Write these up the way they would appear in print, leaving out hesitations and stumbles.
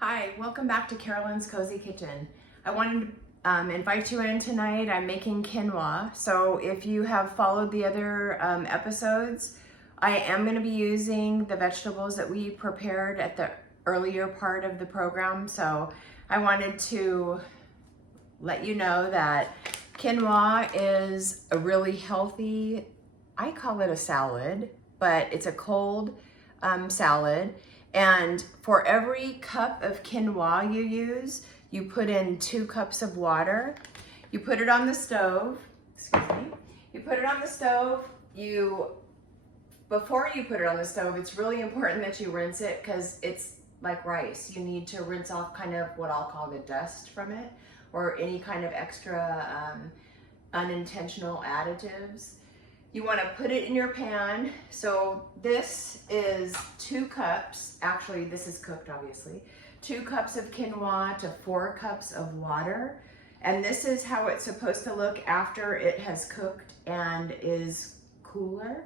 Hi, welcome back to Carolyn's Cozy Kitchen. I wanted to invite you in tonight. I'm making quinoa. So if you have followed the other episodes, I am going to be using the vegetables that we prepared at the earlier part of the program. So I wanted to let you know that quinoa is a really healthy, I call it a salad, but it's a cold salad. And for every cup of quinoa you use, you put in 2 cups of water. You put it on the stove, excuse me. You put it on the stove. Before you put it on the stove, it's really important that you rinse it because it's like rice. You need to rinse off kind of what I'll call the dust from it or any kind of extra unintentional additives. You want to put it in your pan. So this is 2 cups, actually this is cooked obviously, 2 cups of quinoa to 4 cups of water. And this is how it's supposed to look after it has cooked and is cooler.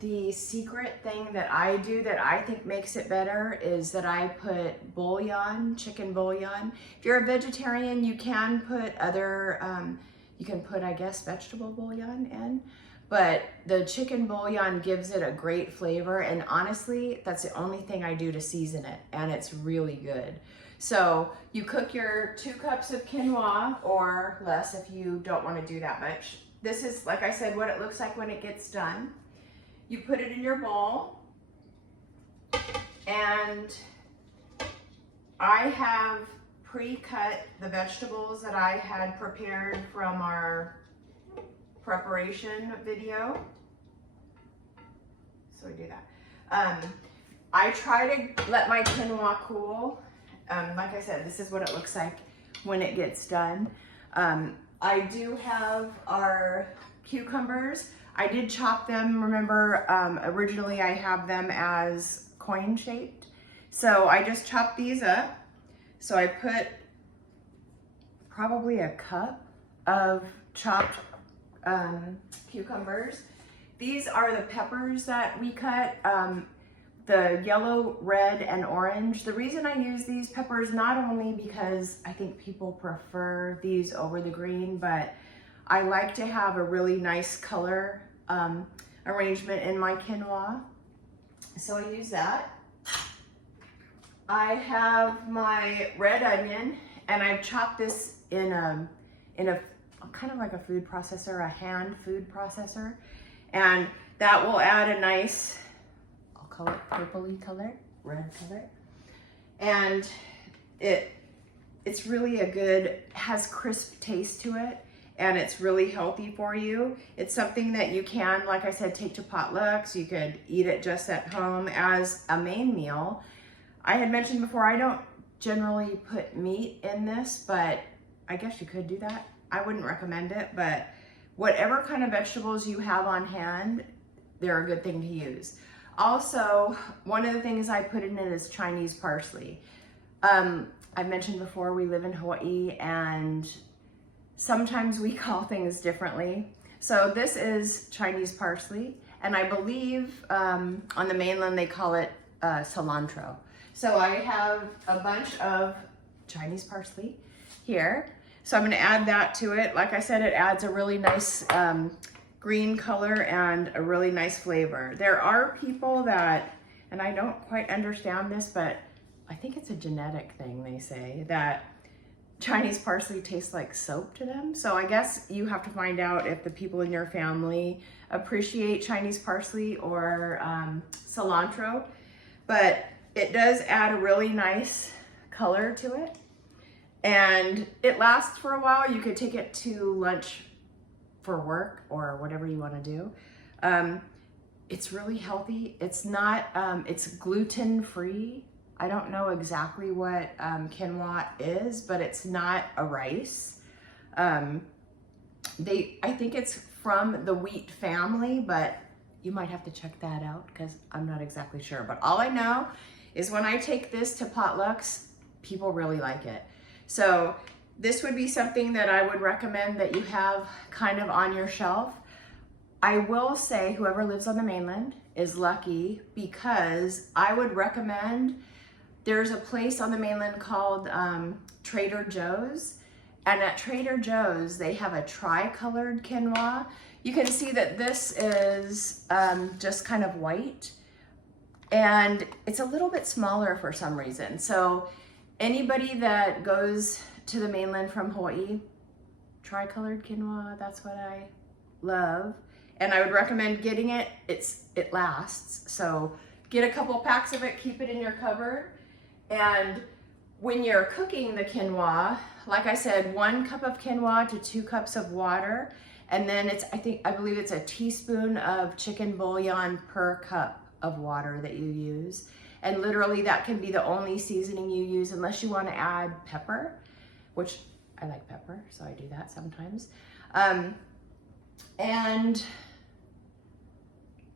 The secret thing that I do that I think makes it better is that I put bouillon, chicken bouillon. If you're a vegetarian, you can put other, you can put, I guess, vegetable bouillon in, but the chicken bouillon gives it a great flavor. And honestly, that's the only thing I do to season it, and it's really good. So you cook your 2 cups of quinoa or less if you don't want to do that much. This is, like I said, what it looks like when it gets done. You put it in your bowl, and I have pre-cut the vegetables that I had prepared from our preparation video. So we do that. I try to let my quinoa cool. Like I said, this is what it looks like when it gets done. I do have our cucumbers. I did chop them. Remember, originally I have them as coin shaped. So I just chopped these up. So I put probably a cup of chopped cucumbers. These are the peppers that we cut, the yellow, red, and orange. The reason I use these peppers, not only because I think people prefer these over the green, but I like to have a really nice color arrangement in my quinoa. So I use that. I have my red onion, and I've chopped this in a kind of like a food processor, a hand food processor, and that will add a nice, I'll call it purpley color, red color, and it's really a good, has crisp taste to it, and it's really healthy for you. It's something that you can, like I said, take to potlucks. You could eat it just at home as a main meal. I had mentioned before, I don't generally put meat in this, but I guess you could do that. I wouldn't recommend it, but whatever kind of vegetables you have on hand, they're a good thing to use. Also, one of the things I put in it is Chinese parsley. I mentioned before, we live in Hawaii, and sometimes we call things differently. So this is Chinese parsley, and I believe on the mainland they call it cilantro. So I have a bunch of Chinese parsley here. So I'm gonna add that to it. Like I said, it adds a really nice green color and a really nice flavor. There are people that, and I don't quite understand this, but I think it's a genetic thing, they say, that Chinese parsley tastes like soap to them. So I guess you have to find out if the people in your family appreciate Chinese parsley or cilantro. But it does add a really nice color to it, and it lasts for a while. You could take it to lunch for work or whatever you want to do. It's really healthy. It's not, it's gluten-free. I don't know exactly what quinoa is, but it's not a rice. I think it's from the wheat family, but you might have to check that out because I'm not exactly sure. But all I know is when I take this to potlucks, people really like it. So this would be something that I would recommend that you have kind of on your shelf. I will say, whoever lives on the mainland, is lucky because I would recommend, there's a place on the mainland called Trader Joe's, and at Trader Joe's they have a tri-colored quinoa. You can see that this is just kind of white, and it's a little bit smaller for some reason. So anybody that goes to the mainland from Hawaii, tri-colored quinoa, that's what I love. And I would recommend getting it. It lasts. So get a couple packs of it, keep it in your cupboard. And when you're cooking the quinoa, like I said, 1 cup of quinoa to 2 cups of water. And then I believe it's a teaspoon of chicken bouillon per cup of water that you use. And literally that can be the only seasoning you use unless you want to add pepper, which I like pepper, so I do that sometimes. And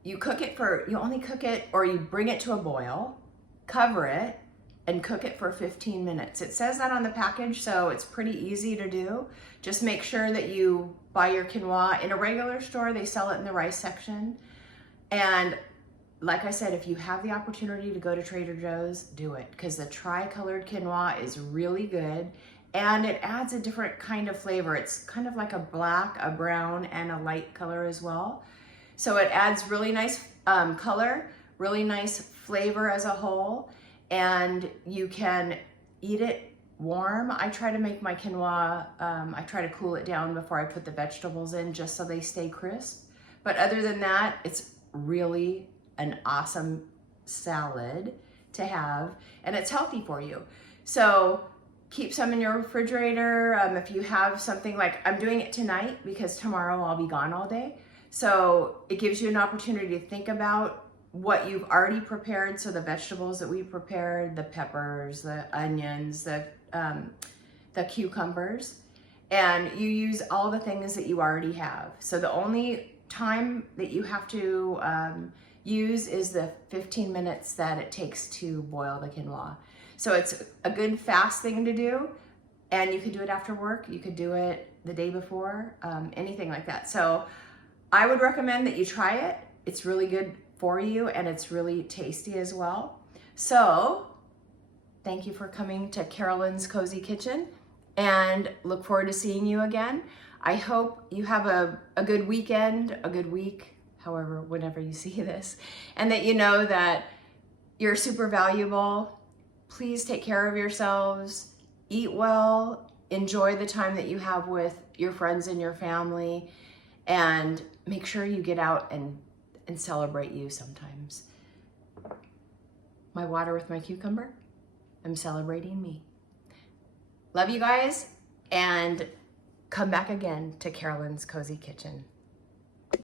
you only cook it, or you bring it to a boil, cover it, and cook it for 15 minutes. It says that on the package, so it's pretty easy to do. Just make sure that you buy your quinoa. In a regular store, they sell it in the rice section. And like I said, if you have the opportunity to go to Trader Joe's, do it, because the tri-colored quinoa is really good, and it adds a different kind of flavor. It's kind of like a black, a brown, and a light color as well. So it adds really nice color, really nice flavor as a whole, and you can eat it warm. I try to make my quinoa, I try to cool it down before I put the vegetables in, just so they stay crisp. But other than that, it's really an awesome salad to have, and it's healthy for you. So keep some in your refrigerator. If you have something, like I'm doing it tonight because tomorrow I'll be gone all day. So it gives you an opportunity to think about what you've already prepared. So the vegetables that we prepared, the peppers, the onions, the cucumbers, and you use all the things that you already have. So the only time that you have to use is the 15 minutes that it takes to boil the quinoa. So it's a good fast thing to do, and you could do it after work. You could do it the day before, anything like that. So I would recommend that you try it. It's really good for you, and it's really tasty as well. So thank you for coming to Carolyn's Cozy Kitchen, and look forward to seeing you again. I hope you have a good weekend, a good week, however, whenever you see this, and that you know that you're super valuable. Please take care of yourselves, eat well, enjoy the time that you have with your friends and your family, and make sure you get out and celebrate you sometimes. My water with my cucumber, I'm celebrating me. Love you guys, and come back again to Carolyn's Cozy Kitchen.